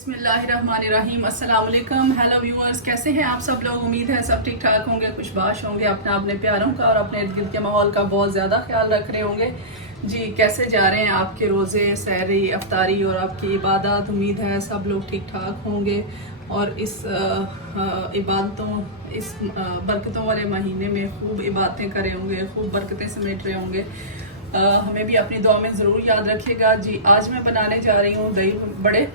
बिस्मिल्लाहिर्रहमानिर्रहीम। अस्सलाम वालेकुम। हेलो व्यूअर्स, कैसे हैं आप सब लोग? उम्मीद है सब ठीक ठाक होंगे, खुशबाश होंगे, अपने प्यारों का और अपने इर्द गिर्द के माहौल का बहुत ज़्यादा ख्याल रख रहे होंगे। जी, कैसे जा रहे हैं आपके रोज़े, सहरी, अफ्तारी और आपकी इबादत? उम्मीद है सब लोग ठीक ठाक होंगे और इस इबादतों, इस बरकतों वाले महीने में खूब इबादतें करे होंगे, खूब बरकतें समेट रहे होंगे। हमें भी अपनी दुआ में ज़रूर याद रखिएगा। जी, आज मैं बनाने जा रही हूँ दही बड़े।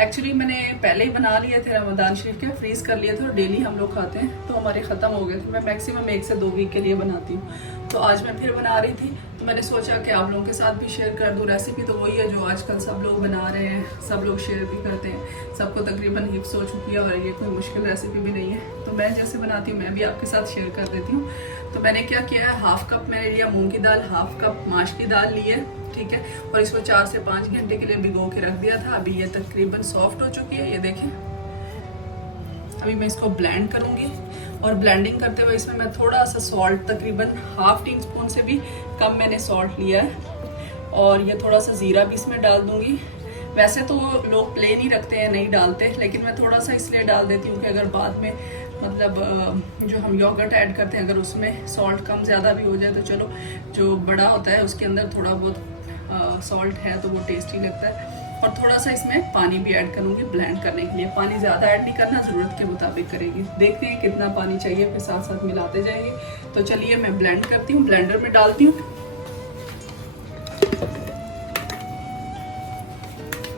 एक्चुअली मैंने पहले ही बना लिए थे, रमज़ान शरीफ के फ्रीज़ कर लिए थे और डेली हम लोग खाते हैं, तो हमारे ख़त्म हो गए थे। मैं मैक्सिमम 1 से 2 वीक के लिए बनाती हूँ, तो आज मैं फिर बना रही थी, तो मैंने सोचा कि आप लोगों के साथ भी शेयर कर दूँ। रेसिपी तो वही है जो आजकल सब लोग बना रहे हैं, सब लोग शेयर भी करते हैं, सबको तकरीबन हिफ्स हो चुकी है और ये कोई मुश्किल रेसिपी भी नहीं है। तो मैं जैसे बनाती हूँ मैं भी आपके साथ शेयर कर देती हूँ। तो मैंने क्या किया है, हाफ कप मैंने लिया मूँग की दाल, हाफ कप माश की दाल ली है, ठीक है, और इसको 4 से 5 घंटे के लिए भिगो के रख दिया था। अभी ये तकरीबन सॉफ्ट हो चुकी है, ये देखें। अभी मैं इसको ब्लेंड करूंगी और ब्लेंडिंग करते हुए इसमें मैं थोड़ा सा सॉल्ट, तकरीबन हाफ टी स्पून से भी कम मैंने सॉल्ट लिया है, और ये थोड़ा सा ज़ीरा भी इसमें डाल दूंगी। वैसे तो लोग प्लेन ही रखते हैं, नहीं डालते, लेकिन मैं थोड़ा सा इसलिए डाल देती हूँ कि अगर बाद में मतलब जो हम योगर्ट ऐड करते हैं अगर उसमें सॉल्ट कम ज़्यादा भी हो जाए तो चलो, जो बड़ा होता है उसके अंदर थोड़ा बहुत सॉल्ट है तो वो टेस्टी लगता है। और थोड़ा सा इसमें पानी भी ऐड करूँगी ब्लेंड करने के लिए। पानी ज़्यादा ऐड नहीं करना, ज़रूरत के मुताबिक करेंगे। देखते हैं कितना पानी चाहिए, फिर साथ साथ मिलाते जाएंगे। तो चलिए मैं ब्लेंड करती हूँ, ब्लेंडर में डालती हूँ।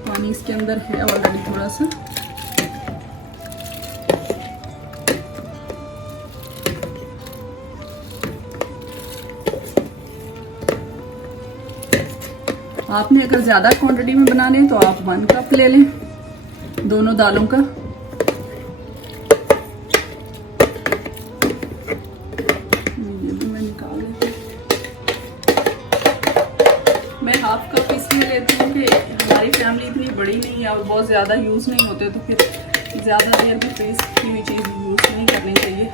पानी इसके अंदर है ऑलरेडी थोड़ा सा। आपने अगर ज़्यादा क्वांटिटी में बनाने हैं तो आप 1 कप ले लें दोनों दालों का। ये भी मैं निकाल लेती हूँ। मैं हाफ कप इसलिए लेती हूँ कि हमारी फैमिली इतनी बड़ी नहीं है और बहुत ज़्यादा यूज़ नहीं होते, तो फिर ज़्यादा देर भी फ्रीज की हुई चीज़ यूज़ नहीं करनी चाहिए।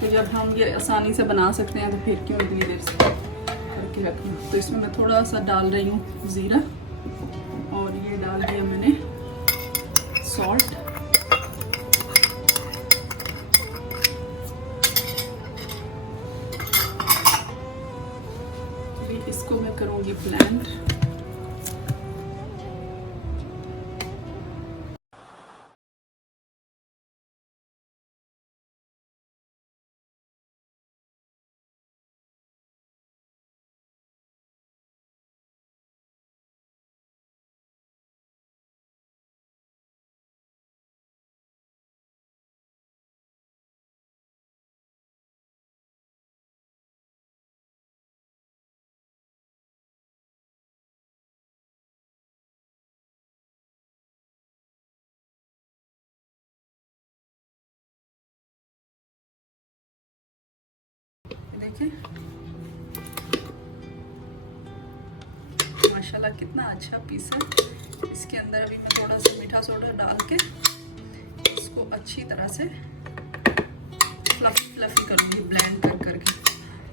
तो जब हम ये आसानी से बना सकते हैं तो फिर क्यों इतनी देर से करके रखना। तो इसमें मैं थोड़ा सा डाल रही हूँ ज़ीरा, और ये डाल दिया मैंने सॉल्ट। अभी इसको मैं करूँगी ब्लेंड। देखिए माशाल्लाह कितना अच्छा पीस है। इसके अंदर अभी मैं थोड़ा सा मीठा सोडा डाल के इसको अच्छी तरह से फ्लफी करूँगी, ब्लेंड करके।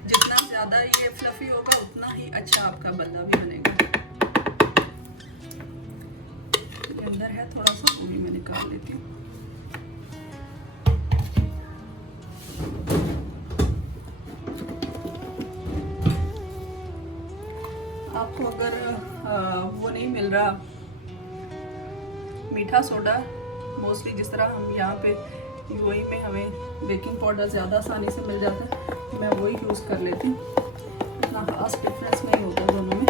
जितना ज़्यादा ये फ्लफी होगा उतना ही अच्छा आपका बल्ला भी बनेगा। इसके अंदर है थोड़ा सा, वो भी मैं निकाल लेती हूँ। आपको अगर वो नहीं मिल रहा मीठा सोडा, मोस्टली जिस तरह हम यहाँ पे यूएई में हमें बेकिंग पाउडर ज़्यादा आसानी से मिल जाता है, मैं वही यूज़ कर लेती हूँ। इतना खास डिफरेंस नहीं होता दोनों में।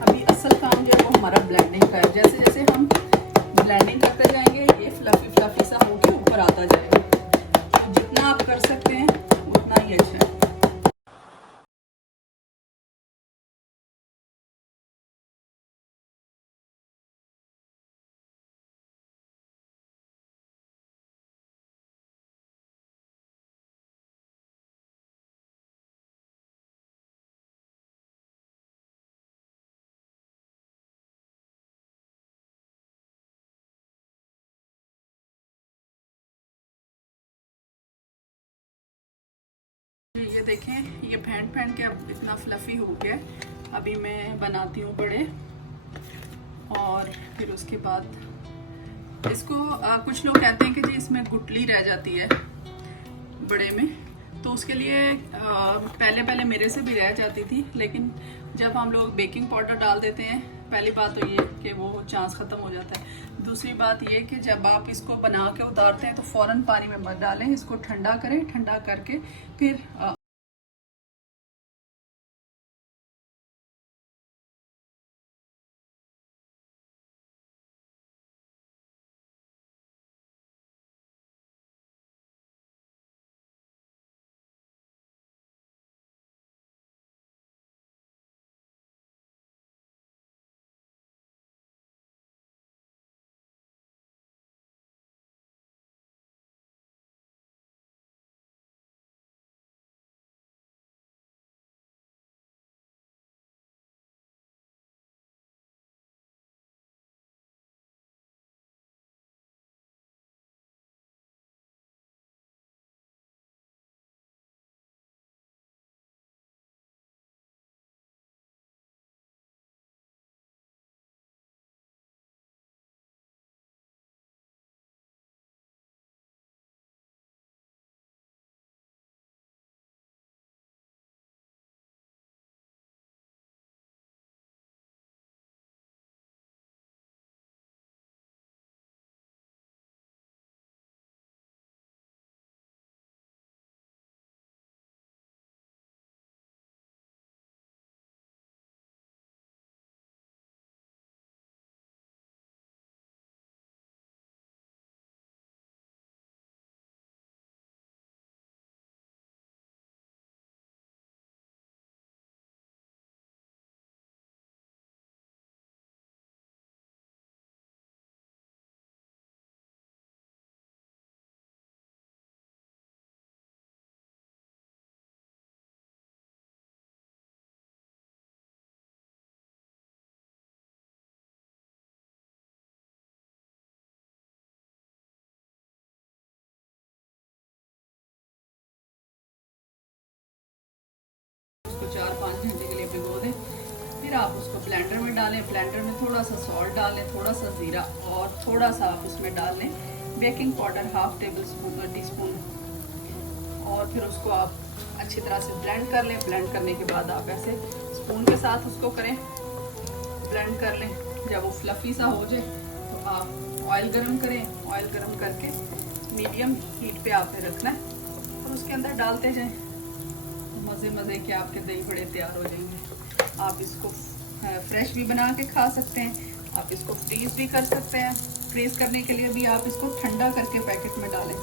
अभी असल काम जो है वो हमारा ब्लेंडिंग का है। जैसे जैसे हम ब्लेंडिंग करते जाएंगे ये फ्लफी सा होके ऊपर आता जाएगा। तो जितना आप कर सकते हैं उतना ही अच्छा है। ये देखें, ये फेंट के अब इतना फ्लफी हो गया। अभी मैं बनाती हूँ बड़े। और फिर उसके बाद इसको कुछ लोग कहते हैं कि जी इसमें गुठली रह जाती है बड़े में, तो उसके लिए पहले पहले मेरे से भी रह जाती थी, लेकिन जब हम लोग बेकिंग पाउडर डाल देते हैं, पहली बात तो ये कि वो चांस ख़त्म हो जाता है। दूसरी बात ये कि जब आप इसको बना के उतारते हैं तो फ़ौरन पानी में मत डालें, इसको ठंडा करें, ठंडा करके फिर उसको 4-5 घंटे के लिए भिगो दें। फिर आप उसको ब्लेंडर में डालें, ब्लेंडर में थोड़ा सा सॉल्ट डालें, थोड़ा सा ज़ीरा और थोड़ा सा आप उसमें डाल लें baking powder, half table spoon tea spoon, और फिर उसको आप अच्छी तरह से ब्लेंड कर लें। ब्लेंड करने के बाद आप ऐसे स्पून के साथ उसको करें, ब्लेंड कर लें। जब वो फ्लफ़ी सा हो जाए तो आप ऑयल गरम करें, ऑयल गरम करके मीडियम हीट पे आपने रखना है और उसके अंदर डालते जाएं। मज़े मज़े के आपके दही बड़े तैयार हो जाएंगे। आप इसको फ्रेश भी बना के खा सकते हैं, आप इसको फ्रीज़ भी कर सकते हैं। फ्रीज़ करने के लिए भी आप इसको ठंडा करके पैकेट में डालें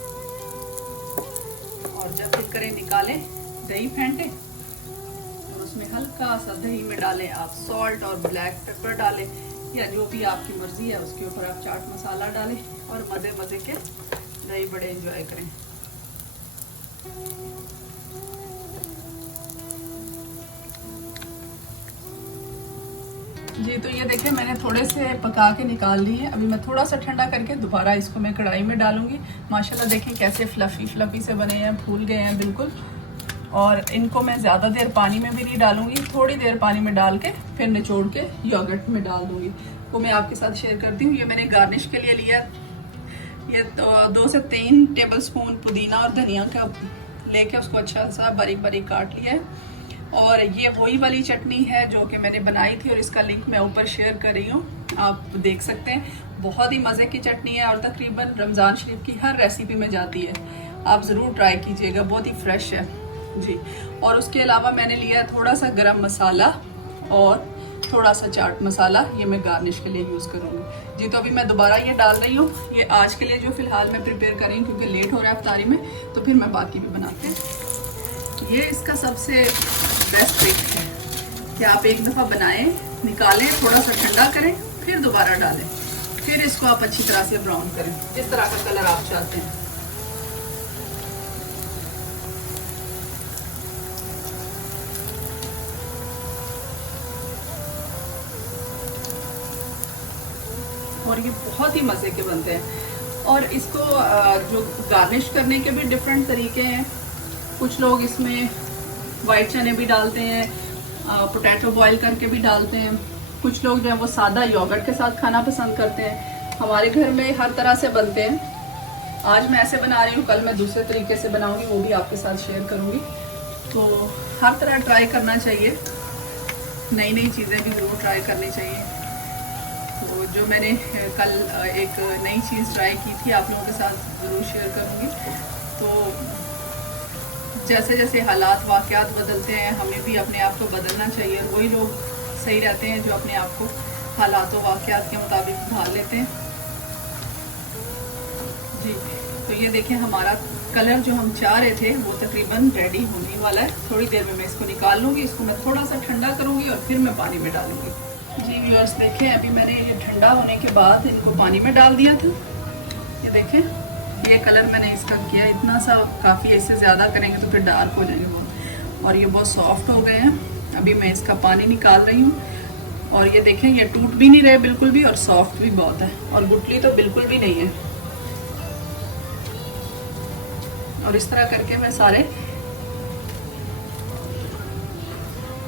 और जब फिर करें निकालें, दही फेंटें और उसमें हल्का सा दही में डालें आप सॉल्ट और ब्लैक पेपर डालें, या जो भी आपकी मर्ज़ी है उसके ऊपर आप चाट मसाला डालें और मज़े मज़े के दही बड़े एंजॉय करें। जी तो ये देखिए मैंने थोड़े से पका के निकाल ली है। अभी मैं थोड़ा सा ठंडा करके दोबारा इसको मैं कढ़ाई में डालूंगी। माशाल्लाह देखें कैसे फ्लफ़ी से बने हैं, फूल गए हैं बिल्कुल। और इनको मैं ज़्यादा देर पानी में भी नहीं डालूंगी, थोड़ी देर पानी में डाल के फिर निचोड़ के योगर्ट में डाल दूंगी। वो मैं आपके साथ शेयर करती हूँ। ये मैंने गार्निश के लिए लिया, ये तो 2 से 3 टेबल स्पून पुदीना और धनिया का लेके उसको अच्छा सा बारीक बारीक काट लिया है। और ये वही वाली चटनी है जो कि मैंने बनाई थी और इसका लिंक मैं ऊपर शेयर कर रही हूँ, आप देख सकते हैं। बहुत ही मज़े की चटनी है और तकरीबन रमज़ान शरीफ की हर रेसिपी में जाती है। आप ज़रूर ट्राई कीजिएगा, बहुत ही फ्रेश है जी। और उसके अलावा मैंने लिया है थोड़ा सा गरम मसाला और थोड़ा सा चाट मसाला, ये मैं गार्निश के लिए यूज़ करूँगी जी। तो अभी मैं दोबारा ये डाल रही हूँ। ये आज के लिए जो फ़िलहाल मैं प्रिपेयर कर रही हूँ क्योंकि लेट हो रहा है इफ्तारी में, तो फिर मैं बाकी भी बनाते हैं। ये इसका सबसे बेस्ट ट्रिक है कि आप एक दफ़ा बनाएं, निकालें, थोड़ा सा ठंडा करें, फिर दोबारा डालें, फिर इसको आप अच्छी तरह से ब्राउन करें जिस तरह का कलर आप चाहते हैं। और ये बहुत ही मज़े के बनते हैं। और इसको जो गार्निश करने के भी डिफरेंट तरीके हैं। कुछ लोग इसमें वाइट चने भी डालते हैं, पोटैटो बॉईल करके भी डालते हैं, कुछ लोग जो है वो सादा योगर्ट के साथ खाना पसंद करते हैं। हमारे घर में हर तरह से बनते हैं। आज मैं ऐसे बना रही हूँ, कल मैं दूसरे तरीके से बनाऊँगी, वो भी आपके साथ शेयर करूँगी। तो हर तरह ट्राई करना चाहिए, नई नई चीज़ें भी ज़रूर ट्राई करनी चाहिए। तो जो मैंने कल एक नई चीज़ ट्राई की थी आप लोगों के साथ ज़रूर शेयर करूँगी। तो जैसे जैसे हालात वाक़यात बदलते हैं, हमें भी अपने आप को बदलना चाहिए। वही लोग सही रहते हैं जो अपने आप को हालात वाक़यात के मुताबिक ढाल लेते हैं। जी, तो ये देखें हमारा कलर जो हम चाह रहे थे वो तकरीबन रेडी होने वाला है। थोड़ी देर में मैं इसको निकाल लूँगी, इसको मैं थोड़ा सा ठंडा करूँगी और फिर मैं पानी में डालूँगी। जी व्यूअर्स, देखें अभी मैंने ये ठंडा होने के बाद इनको पानी में डाल दिया था। ये देखें ये कलर मैंने इसका किया, इतना सा काफ़ी, इससे ज़्यादा करेंगे तो फिर डार्क हो जाएंगे बहुत। और ये बहुत सॉफ्ट हो गए हैं। अभी मैं इसका पानी निकाल रही हूँ और ये देखें ये टूट भी नहीं रहे बिल्कुल भी, और सॉफ्ट भी बहुत है, और गुठली तो बिल्कुल भी नहीं है। और इस तरह करके मैं सारे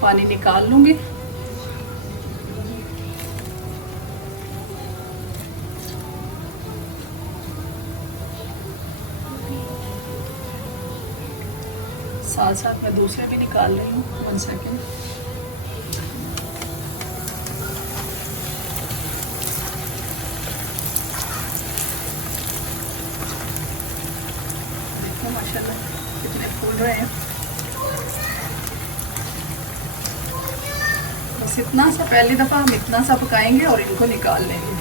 पानी निकाल लूंगी। साथ साथ मैं दूसरे भी निकाल रही हूँ। 1 सेकेंड। देखो माशाल्लाह कितने फूल रहे हैं। बस इतना सा, पहली दफ़ा हम इतना सा पकाएंगे और इनको निकाल लेंगे,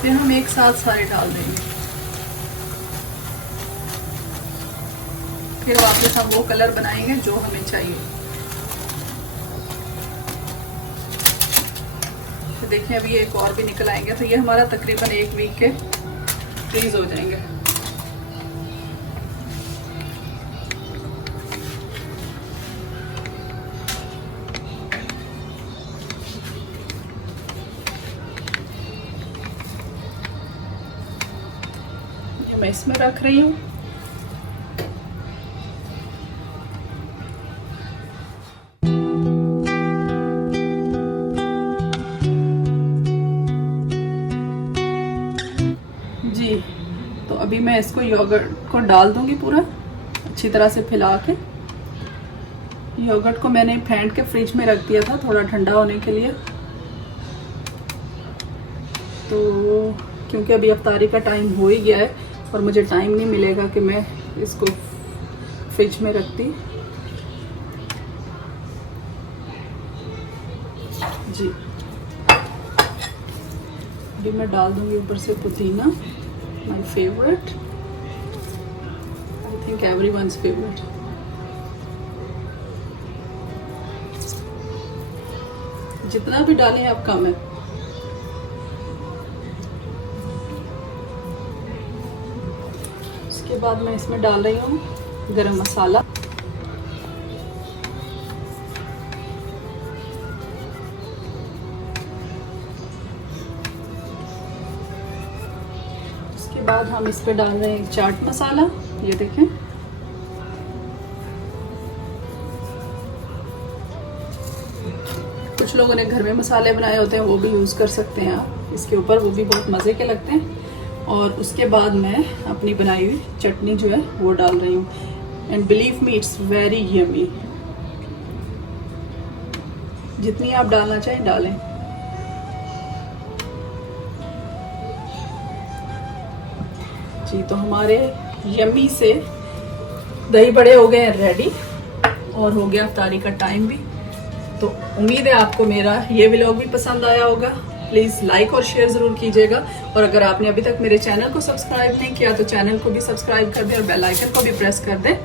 फिर हम एक साथ सारे डाल देंगे। फिर वापस हम वो कलर बनाएंगे जो हमें चाहिए। तो देखिए अभी एक और भी निकल आएंगे, तो ये हमारा तकरीबन 1 वीक के फ्रीज हो जाएंगे। ये मैं इसमें रख रही हूँ। तो अभी मैं इसको योगर्ट को डाल दूंगी पूरा अच्छी तरह से फैला के। योगर्ट को मैंने फेंट के फ्रिज में रख दिया था थोड़ा ठंडा होने के लिए। तो क्योंकि अभी अफ्तारी का टाइम हो ही गया है और मुझे टाइम नहीं मिलेगा कि मैं इसको फ्रिज में रखती। जी अभी मैं डाल दूंगी ऊपर से पुदीना, my favorite, I think everyone's favorite। जितना भी डालें आप कम है। उसके बाद मैं इसमें डाल रही हूँ गरम मसाला। उसके बाद हम इस पे डाल रहे हैं चाट मसाला, ये देखें। कुछ लोगों ने घर में मसाले बनाए होते हैं, वो भी यूज़ कर सकते हैं आप इसके ऊपर, वो भी बहुत मज़े के लगते हैं। और उसके बाद मैं अपनी बनाई हुई चटनी जो है वो डाल रही हूँ। And believe me it's very yummy. जितनी आप डालना चाहें डालें। जी तो हमारे यम्मी से दही बड़े हो गए हैं रेडी, और हो गया अफ्तारी का टाइम भी। तो उम्मीद है आपको मेरा ये व्लॉग भी पसंद आया होगा। प्लीज़ लाइक और शेयर ज़रूर कीजिएगा, और अगर आपने अभी तक मेरे चैनल को सब्सक्राइब नहीं किया तो चैनल को भी सब्सक्राइब कर दें और बेल आइकन को भी प्रेस कर दें।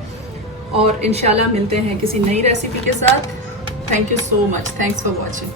और इंशाल्लाह मिलते हैं किसी नई रेसिपी के साथ। Thank you so much. Thanks for watching.